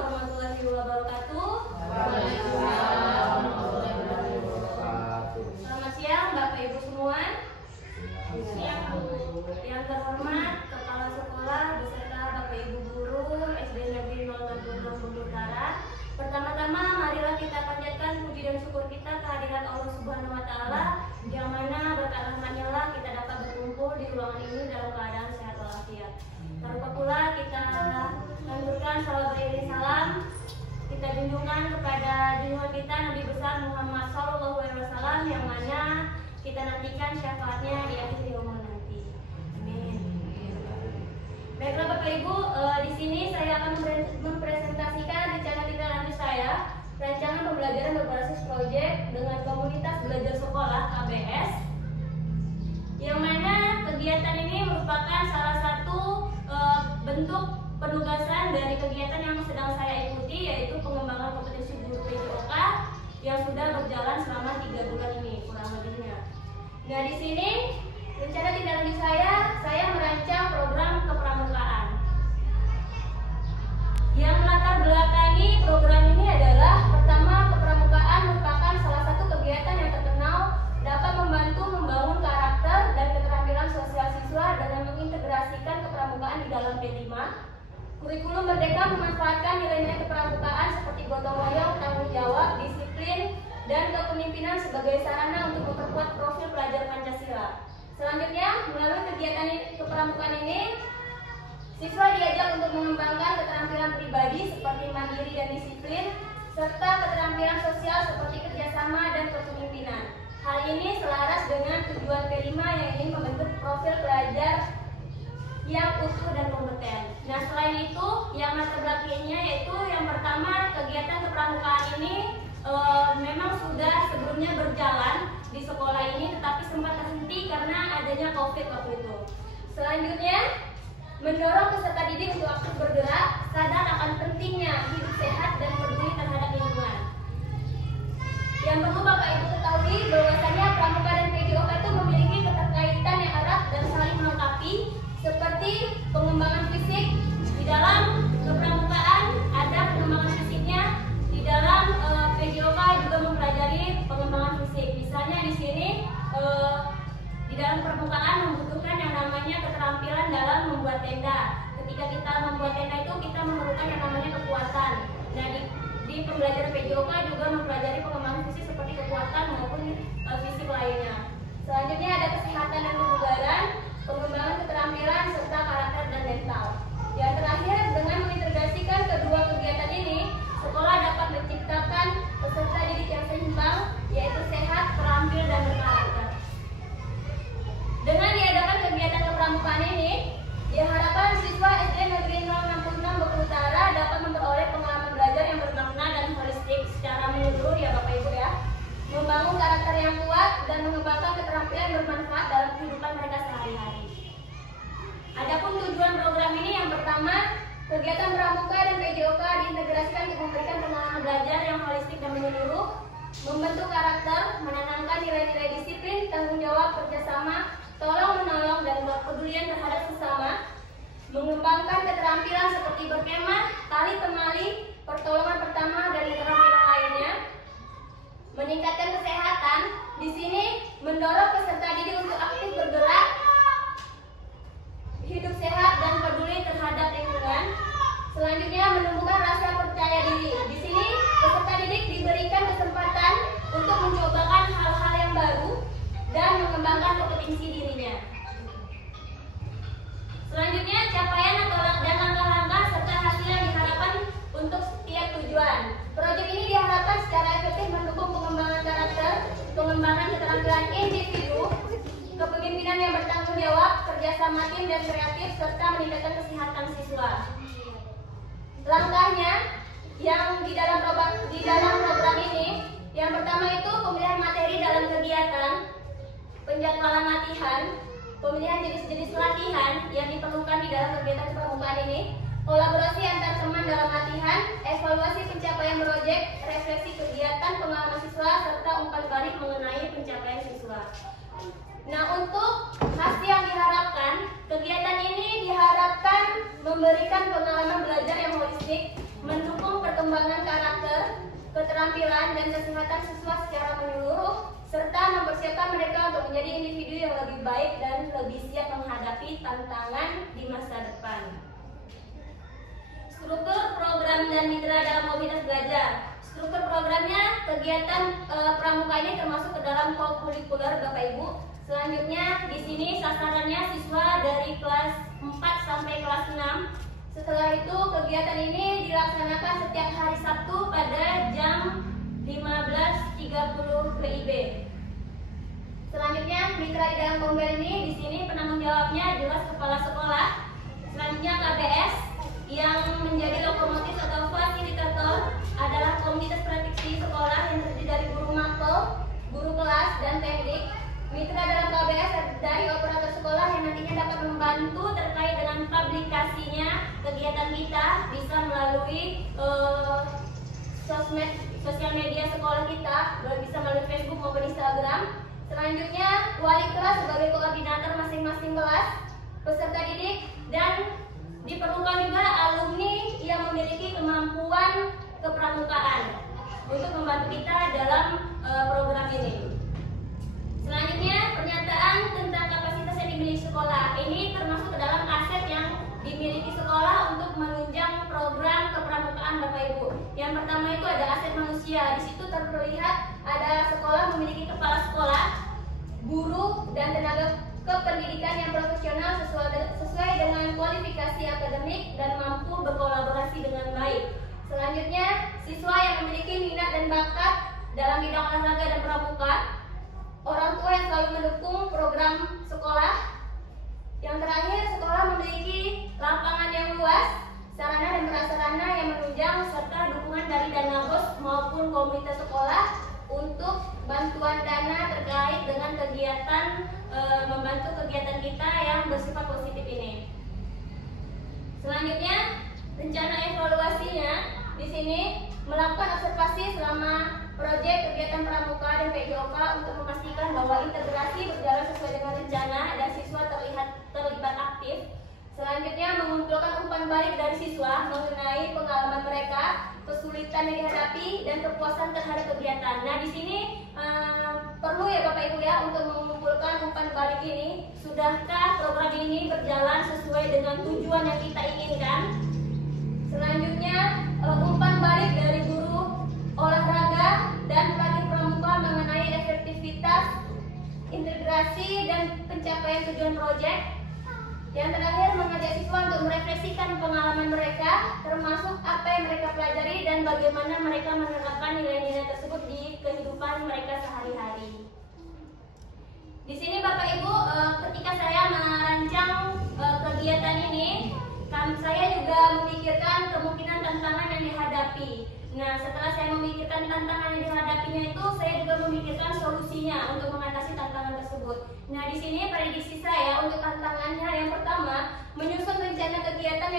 warahmatullahi wabarakatuh. Selamat siang Bapak Ibu semua. Siang Bu. Yang terhormat Kepala Sekolah beserta Bapak Ibu guru SD Negeri 066 Bumi Utara. Pertama-tama marilah kita panjatkan puji dan syukur kita kehadirat Allah Subhanahu wa taala, yang mana berkat rahmat-Nya lah kita dapat berkumpul di ruangan ini dalam keadaan sehat walafiat. Tak lupa pula kita lanjutkan salawat beriring salam kita junjungkan kepada junjungan kita Nabi besar Muhammad SAW, yang mana kita nantikan syafaatnya di akhir zaman nanti. Amin. Baiklah Bapak Ibu, di sini saya akan mempresentasikan rencana tindak lanjut saya, rancangan pembelajaran berbasis proyek dengan komunitas belajar sekolah KBS, yang mana kegiatan ini merupakan salah satu bentuk penugasan dari kegiatan yang sedang saya ikuti, yaitu pengembangan kompetensi guru PJOK yang sudah berjalan selama 3 bulan ini kurang lebihnya. Nah, di sini rencana tindak lanjut saya merancang program kepramukaan. Yang latar belakangi program ini adalah, pertama, kepramukaan merupakan salah satu kegiatan yang terkenal dapat membantu membangun karakter dan keterampilan sosial siswa dengan mengintegrasikan kepramukaan di dalam P5. Kurikulum Merdeka memanfaatkan nilai-nilai kepramukaan seperti gotong royong, tanggung jawab, disiplin, dan kepemimpinan sebagai sarana untuk memperkuat profil pelajar Pancasila. Selanjutnya, melalui kegiatan kepramukaan ini, siswa diajak untuk mengembangkan keterampilan pribadi seperti mandiri dan disiplin, serta keterampilan sosial seperti kerjasama dan kepemimpinan. Hal ini selaras dengan tujuan P5 yang ingin membentuk profil pelajar yang utuh dan kompeten. Nah, selain itu, yang latar belakangnya yaitu yang pertama, kegiatan kepramukaan ini memang sudah sebelumnya berjalan di sekolah ini, tetapi sempat terhenti karena adanya COVID waktu itu. Selanjutnya, mendorong peserta didik untuk aktif bergerak, sadar akan pentingnya hidup sehat dan peduli terhadap lingkungan. Yang perlu Bapak Ibu ketahui bahwasanya pramuka dan PJOK itu memiliki keterkaitan yang erat dan saling melengkapi, seperti pengembangan fisik. Di dalam kepramukaan ada pengembangan fisiknya, di dalam PJOK juga mempelajari pengembangan fisik. Misalnya di sini di dalam permukaan membutuhkan yang namanya keterampilan dalam membuat tenda. Ketika kita membuat tenda itu kita memerlukan yang namanya kekuatan. Nah, di pembelajaran PJOK juga mempelajari pengembangan fisik seperti kekuatan maupun fisik lainnya. Selanjutnya ada kesehatan dan kebugaran, pengembangan keterampilan serta karakter dan mental. Yang terakhir, dengan mengintegrasikan kedua kegiatan ini, sekolah dapat menciptakan peserta didik yang seimbang, yaitu sehat, terampil, dan berkarakter. Dengan diadakan kegiatan kepramukaan ini, diharapkan siswa SD Negeri 066 Bumi Utara dapat memperoleh pengalaman belajar yang bermakna dan holistik secara menyeluruh ya Bapak Ibu ya, membangun karakter yang kuat dan mengembangkan keterampilan bermanfaat dalam kehidupan mereka sehari-hari. Adapun tujuan program ini, yang pertama, kegiatan pramuka dan PJOK diintegrasikan untuk memberikan pengalaman belajar yang holistik dan menyeluruh, membentuk karakter, menanamkan nilai-nilai disiplin, tanggung jawab, kerjasama, tolong-menolong, dan kepedulian terhadap sesama, mengembangkan keterampilan seperti berkemah, tali temali, pertolongan pertama, dan keterampilan lainnya, meningkatkan kesehatan. Di sini mendorong peserta didik untuk aktif bergerak, hidup sehat, dan peduli terhadap lingkungan. Selanjutnya, menumbuhkan rasa percaya diri. Di sini peserta didik diberikan kesempatan untuk mencobakan hal-hal yang baru dan mengembangkan kompetensi dirinya. Selanjutnya, capaian dan langkah-langkah serta hasil yang diharapkan untuk setiap tujuan. Proyek ini diharapkan secara efektif mendukung pengembangan karakter, pengembangan keterampilan individu, kepemimpinan yang bertanggung jawab, kerjasama tim dan kreatif, serta meningkatkan kesehatan siswa. Langkahnya yang di dalam program ini, yang pertama itu pemilihan materi dalam kegiatan, penjadwalan latihan, pemilihan jenis-jenis latihan yang diperlukan di dalam kegiatan kepramukaan ini, kolaborasi antar teman dalam latihan, evaluasi pencapaian proyek, refleksi kegiatan, pengalaman siswa, serta umpan balik mengenai pencapaian siswa. Nah, untuk hasil yang diharapkan, kegiatan ini diharapkan memberikan pengalaman belajar yang holistik, mendukung menjadi individu yang lebih baik dan lebih siap menghadapi tantangan di masa depan. Struktur, program, dan mitra dalam komunitas belajar. Struktur programnya, kegiatan pramuka ini termasuk ke dalam co-kurikuler Bapak Ibu. Selanjutnya di sini sasarannya siswa dari kelas 4 sampai kelas 6. Setelah itu kegiatan ini dilaksanakan setiap hari Sabtu pada jam 15.30 WIB. Selanjutnya mitra di dalam kombel ini di sini penanggung jawabnya jelas kepala sekolah. Selanjutnya KBS yang menjadi lokomotif atau fasilitator adalah komunitas prediksi sekolah yang terdiri dari guru mapel, guru kelas, dan teknik. Mitra dalam KBS dari operator sekolah yang nantinya dapat membantu terkait dengan publikasinya kegiatan kita bisa melalui sosial media sekolah kita, bisa melalui Facebook maupun Instagram. Selanjutnya wali kelas sebagai koordinator masing-masing kelas, peserta didik, dan diperlukan juga alumni yang memiliki kemampuan kepramukaan untuk membantu kita dalam program ini. Selanjutnya, pernyataan tentang kapasitas yang dimiliki sekolah. Ini termasuk ke dalam aset yang dimiliki sekolah untuk menunjang program kepramukaan Bapak Ibu. Yang pertama itu ada aset manusia. Di situ terlihat ada sekolah memiliki kepala sekolah, guru, dan tenaga kependidikan yang profesional sesuai dengan kualifikasi akademik dan mampu berkolaborasi dengan baik. Selanjutnya, siswa yang memiliki minat dan bakat dalam bidang olahraga dan pramuka. Orang tua yang selalu mendukung program sekolah. Yang terakhir, sekolah memiliki lapangan yang luas, sarana dan prasarana yang menunjang serta dukungan dari dana bos maupun komunitas sekolah untuk bantuan dana terkait dengan kegiatan membantu kegiatan kita yang bersifat positif ini. Selanjutnya, rencana evaluasinya di sini melakukan observasi selama proyek kegiatan pramuka dan PJOK untuk memastikan bahwa integrasi berjalan sesuai dengan rencana dan siswa terlibat aktif. Selanjutnya, mengumpulkan umpan balik dari siswa mengenai pengalaman mereka, kesulitan yang dihadapi, dan kepuasan terhadap kegiatan. Nah, di sini perlu ya Bapak Ibu ya untuk mengumpulkan umpan balik ini. Sudahkah program ini berjalan sesuai dengan tujuan yang kita inginkan? Selanjutnya, umpan balik dari guru olahraga dan pelatih pramuka mengenai efektivitas, integrasi, dan pencapaian tujuan proyek. Yang terakhir, mengajak siswa untuk merefleksikan pengalaman mereka, termasuk apa yang mereka pelajari dan bagaimana mereka menerapkan nilai-nilai tersebut di kehidupan mereka sehari-hari. Di sini Bapak Ibu, ketika saya merancang kegiatan ini, saya juga memikirkan kemungkinan tantangan yang dihadapi. Nah, setelah saya memikirkan tantangan yang dihadapinya itu, saya juga memikirkan solusinya untuk mengatasi tantangan tersebut. Nah, di sini prediksi saya untuk tantangannya yang pertama, menyusun rencana kegiatan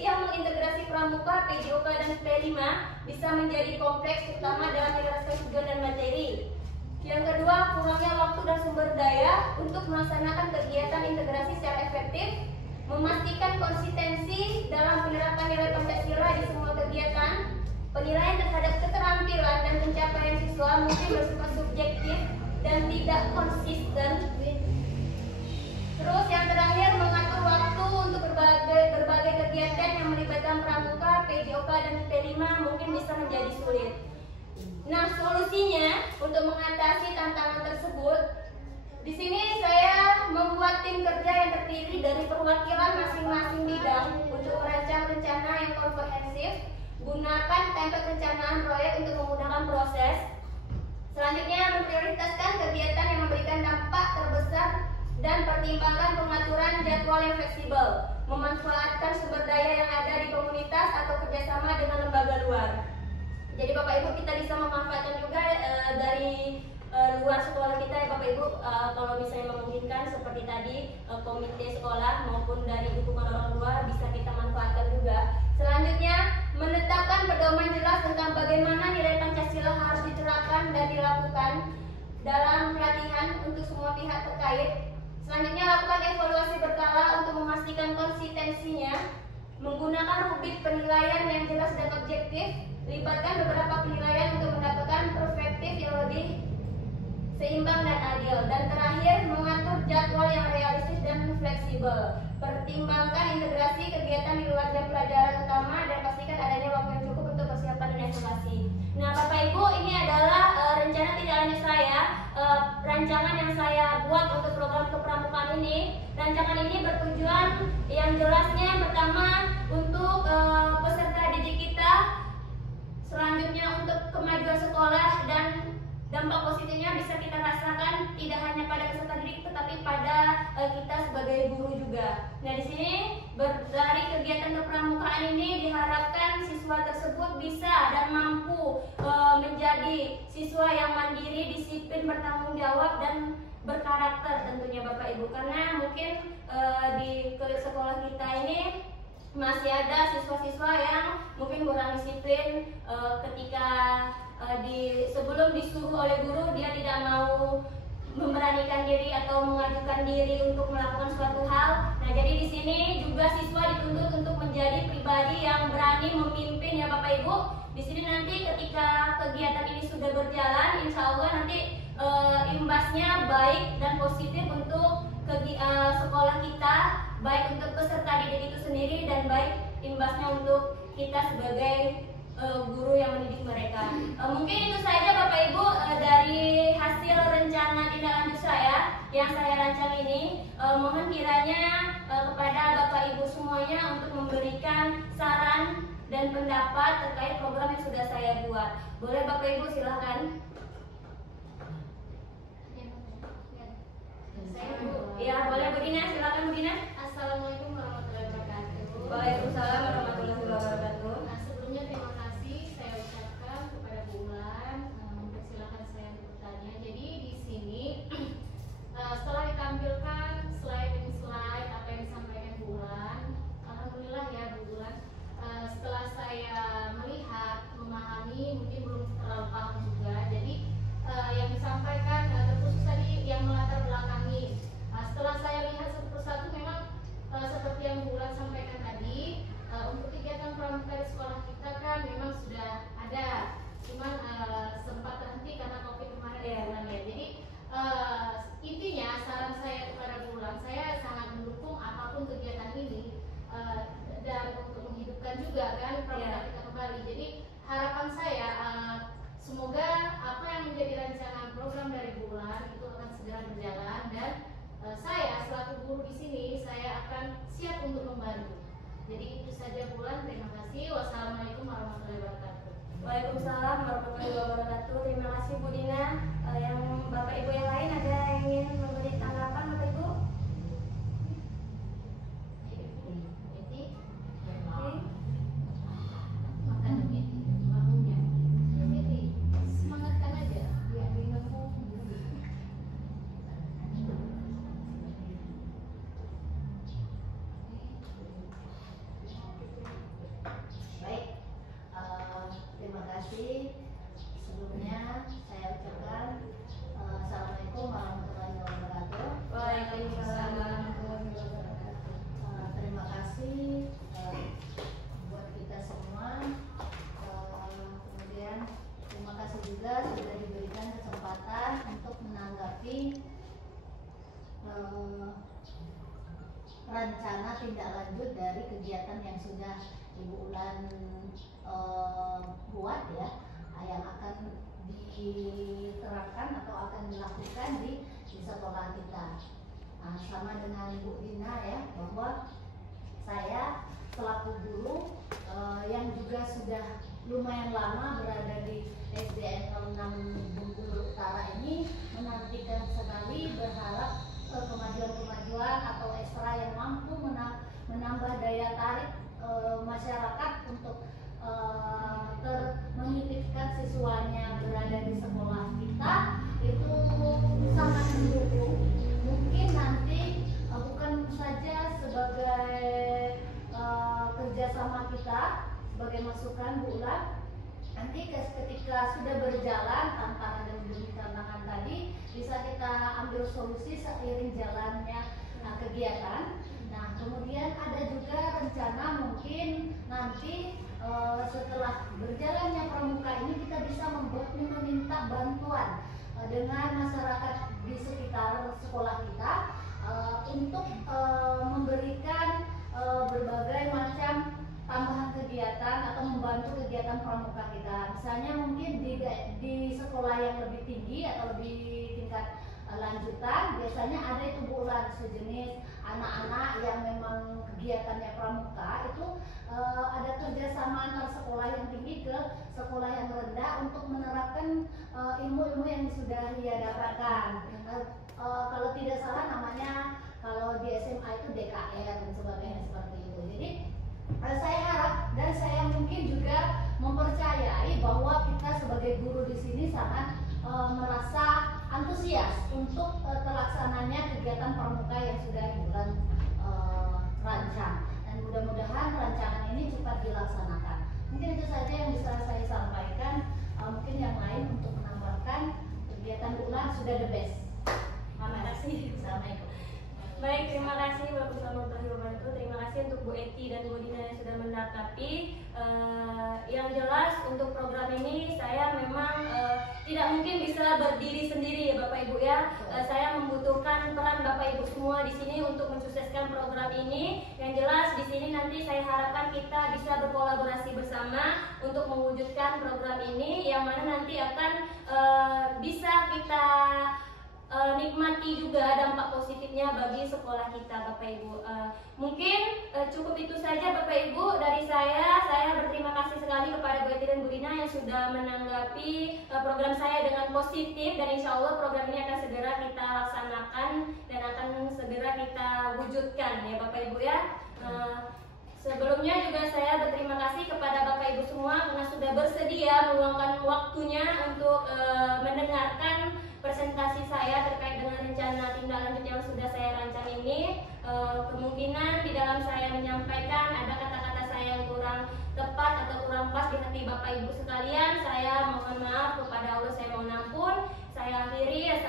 yang mengintegrasi pramuka, PJOK, dan P5 bisa menjadi kompleks, terutama dalam menjelaskan tujuan dan materi. Yang kedua, kurangnya waktu dan sumber daya untuk melaksanakan kegiatan integrasi secara efektif, memastikan konsistensi dalam penerapan nilai Pancasila di semua kegiatan. Penilaian terhadap keterampilan dan pencapaian siswa mungkin bersifat subjektif dan tidak konsisten. Terus yang terakhir, mengatur waktu untuk berbagai kegiatan yang melibatkan pramuka, PJOK, dan P5 mungkin bisa menjadi sulit. Nah, solusinya untuk mengatasi tantangan tersebut, di sini saya membuat tim kerja yang terdiri dari perwakilan masing-masing bidang untuk merancang rencana yang komprehensif. Gunakan template perencanaan proyek untuk memudahkan proses. Selanjutnya, memprioritaskan kegiatan yang memberikan dampak terbesar dan pertimbangkan pengaturan jadwal yang fleksibel. Memanfaatkan sumber daya yang ada di komunitas atau kerjasama dengan lembaga luar. Jadi Bapak Ibu, kita bisa memanfaatkan juga dari luar sekolah kita ya Bapak Ibu, kalau misalnya memungkinkan seperti tadi komite sekolah maupun dari dukungan orang tua bisa kita manfaatkan juga. Selanjutnya, menetapkan pedoman jelas tentang bagaimana nilai Pancasila harus diterapkan dan dilakukan dalam pelatihan untuk semua pihak terkait. Selanjutnya, lakukan evaluasi berkala untuk memastikan konsistensinya. Menggunakan rubrik penilaian yang jelas dan objektif. Libatkan beberapa penilaian untuk mendapatkan perspektif yang lebih seimbang dan adil. Dan terakhir, mengatur jadwal yang realistis dan fleksibel. Pertimbangkan integrasi kegiatan di luar jam pelajaran utama dan pastikan adanya waktu yang cukup untuk persiapan dan evaluasi. Nah, Bapak Ibu, ini adalah rencana tindak lanjut saya, rancangan yang saya buat untuk program kepramukaan ini. Rancangan ini bertujuan yang jelasnya pertama untuk peserta didik kita, selanjutnya untuk kemajuan sekolah, dan dampak positifnya bisa kita rasakan tidak hanya pada peserta didik tetapi pada kita sebagai guru juga. Nah, di sini dari kegiatan kepramukaan ini diharapkan siswa tersebut bisa dan mampu menjadi siswa yang mandiri, disiplin, bertanggung jawab, dan berkarakter tentunya Bapak Ibu. Karena mungkin di sekolah kita ini masih ada siswa-siswa yang mungkin kurang disiplin ketika sebelum disuruh oleh guru dia tidak mau memberanikan diri atau mengajukan diri untuk melakukan suatu hal. Nah, jadi di sini juga siswa dituntut untuk menjadi pribadi yang berani memimpin ya Bapak Ibu. Di sini nanti ketika kegiatan ini sudah berjalan, insya Allah nanti imbasnya baik dan positif untuk sekolah kita, baik untuk peserta didik itu sendiri dan baik imbasnya untuk kita sebagai guru yang mendidik mereka. Mungkin itu saja Bapak Ibu dari hasil rencana tindak lanjut saya yang saya rancang ini. Mohon kiranya kepada Bapak Ibu semuanya untuk memberikan saran dan pendapat terkait program yang sudah saya buat. Boleh Bapak Ibu silahkan. Ya, boleh Bu Dina, silakan Bu Dina. Assalamualaikum warahmatullahi wabarakatuh. Waalaikumsalam warahmatullahi wabarakatuh. Nah, sebelumnya terima kasih saya ucapkan kepada Bu Ulan, mempersilahkan saya untuk bertanya. Jadi di sini setelah ditampilkan slide demi slide apa yang disampaikan Bu Ulan, alhamdulillah ya Bu Ulan. Setelah saya melihat, memahami, mungkin belum terlalu paham juga. Jadi yang disampaikan terkhusus tadi yang melatar belakangi. Setelah saya lihat satu persatu memang seperti yang Bu Ulan sampaikan tadi, untuk kegiatan pramuka di sekolah kita kan memang sudah ada, cuman sempat terhenti karena COVID kemarin ya Bu Ulan ya. Jadi intinya saran saya kepada Bu Ulan, saya sangat mendukung apapun kegiatan ini dan untuk menghidupkan juga kan pramuka kita kembali. Jadi harapan saya semoga apa yang menjadi rancangan program dari Bu Ulan itu akan segera berjalan dan saya selaku guru di sini saya akan siap untuk membantu. Jadi itu saja Bu Ulan, terima kasih. Wassalamualaikum warahmatullahi wabarakatuh. Waalaikumsalam warahmatullahi wabarakatuh. Terima kasih Bu Dina. Yang Bapak Ibu yang lain ada yang ingin memberi tanggapan Bapak Ibu? Semangatkan aja. Baik, terima kasih. Sebelumnya saya ucapkan Assalamualaikum warahmatullahi wabarakatuh. Waalaikumsalam warahmatullahi wabarakatuh. Terima kasih buat kita semua. Kemudian terima kasih juga sudah diberikan kesempatan untuk menanggapi rencana tindak lanjut dari kegiatan yang sudah Ibu Ulan buat ya, yang akan diterapkan atau akan dilakukan di sekolah kita. Sama dengan Bu Dina ya, bahwa saya selaku guru yang juga sudah lumayan lama berada di SDN 06 Bengkulu Utara ini, menantikan sekali, berharap kemajuan-kemajuan atau ekstra yang mampu menambah daya tarik masyarakat untuk menitipkan siswanya berada di sekolah kita, itu sangat mendukung. Mungkin nanti bukan saja sebagai kerjasama kita sebagai masukan Bu Ulan, nanti ketika sudah berjalan tantangan demi tantangan tadi, bisa kita ambil solusi seiring jalannya kegiatan. Nah, kemudian ada juga rencana mungkin nanti setelah berjalannya pramuka ini kita bisa meminta bantuan dengan masyarakat di sekitar sekolah kita untuk memberikan berbagai macam tambahan kegiatan atau membantu kegiatan pramuka kita. Misalnya mungkin di sekolah yang lebih tinggi atau lebih tingkat lanjutan, biasanya ada itu bulan sejenis anak-anak yang memang kegiatannya pramuka itu ada kerjasama antar sekolah yang tinggi ke sekolah yang rendah untuk menerapkan ilmu-ilmu yang sudah ia dapatkan. Kalau tidak salah namanya kalau di SMA itu DKR dan sebagainya seperti itu. Jadi saya harap dan saya mungkin juga mempercayai bahwa kita sebagai guru di sini sangat merasa antusias untuk terlaksananya kegiatan pramuka yang sudah Ibu rancang, dan mudah-mudahan rancangan ini cepat dilaksanakan. Mungkin itu saja yang bisa saya sampaikan. Mungkin yang lain untuk menambahkan kegiatan bulan sudah the best. Terima kasih. Assalamualaikum. Baik, terima kasih Bapak Warahmatullahi Wabarakatuh. Terima kasih untuk Bu Eti dan Bu Dina yang sudah menanggapi. Yang jelas untuk program ini saya memang tidak mungkin bisa berdiri sendiri ya Bapak Ibu ya. Saya membutuhkan peran Bapak Ibu semua di sini untuk mensukseskan program ini. Yang jelas di sini nanti saya harapkan kita bisa berkolaborasi bersama untuk mewujudkan program ini, yang mana nanti akan bisa kita nikmati juga dampak positifnya bagi sekolah kita Bapak Ibu. Mungkin cukup itu saja Bapak Ibu dari saya. Saya berterima kasih sekali kepada Bu Eti dan Bu Dina yang sudah menanggapi program saya dengan positif, dan insya Allah program ini akan segera kita laksanakan dan akan segera kita wujudkan ya Bapak Ibu ya. Sebelumnya juga saya berterima kasih kepada Bapak Ibu semua karena sudah bersedia meluangkan waktunya untuk mendengarkan presentasi saya terkait dengan rencana tindak lanjut yang sudah saya rancang ini. Kemungkinan di dalam saya menyampaikan ada kata-kata saya yang kurang tepat atau kurang pas di hati Bapak Ibu sekalian. Saya mohon maaf, kepada Allah saya mohon ampun. Saya akhiri.